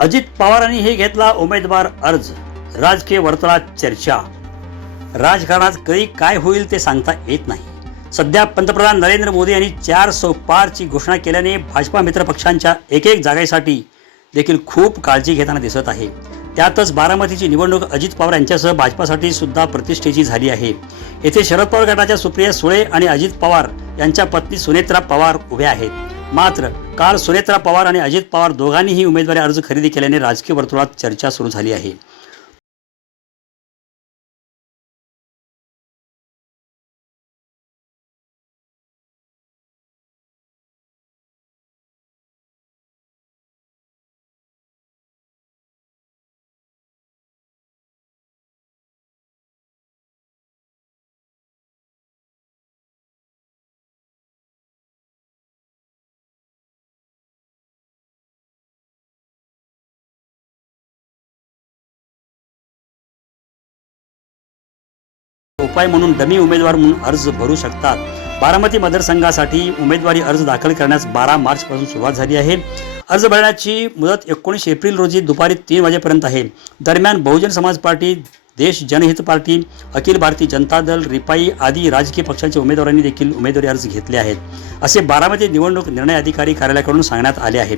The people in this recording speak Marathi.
अजित पवारांनी हे घेतला उमेदवार अर्ज, राजकीय वर्तुळात चर्चा। राजकारणात कधी काय होईल ते सांगता येत नाही। सध्या पंतप्रधान नरेंद्र मोदी यांनी 400 पारची घोषणा केल्याने भाजपा मित्र पक्षांच्या एक जागेसाठी देखील खूप काळजी घेताना दिसत आहे। त्यातच बारामतीची निवडणूक अजित पवार यांच्यासह भाजपासाठी सुद्धा प्रतिष्ठेची झाली आहे। येथे शरद पवार गटाच्या सुप्रिया सुळे आणि अजित पवार यांच्या पत्नी सुनेत्रा पवार उभ्या आहेत। मात्र काल सुनेत्रा पवार आणि अजित पवार दोघांनीही उमेदवारी अर्ज खरेदी केल्याने राजकीय वर्तुळात चर्चा सुरू झाली आहे। उपाय म्हणून डमी उमेदवार म्हणून अर्ज भरू शकतात। बारामती मतदारसंघासाठी उमेदवारी अर्ज दाखल करण्यास 12 मार्च पासून सुरुवात झाली आहे। अर्ज भरण्याची मुदत 19 एप्रिल रोजी दुपारी 3 वाजेपर्यंत आहे। दरम्यान बहुजन समाज पार्टी, देश जनहित पार्टी, अखिल भारतीय जनता दल, रिपाई आदी राजकीय पक्षांच्या उमेदवारांनी देखील उमेदवारी अर्ज घेतले आहेत, असे बारामती निवडणूक निर्णय अधिकारी कार्यालयाकडून सांगण्यात आले आहे।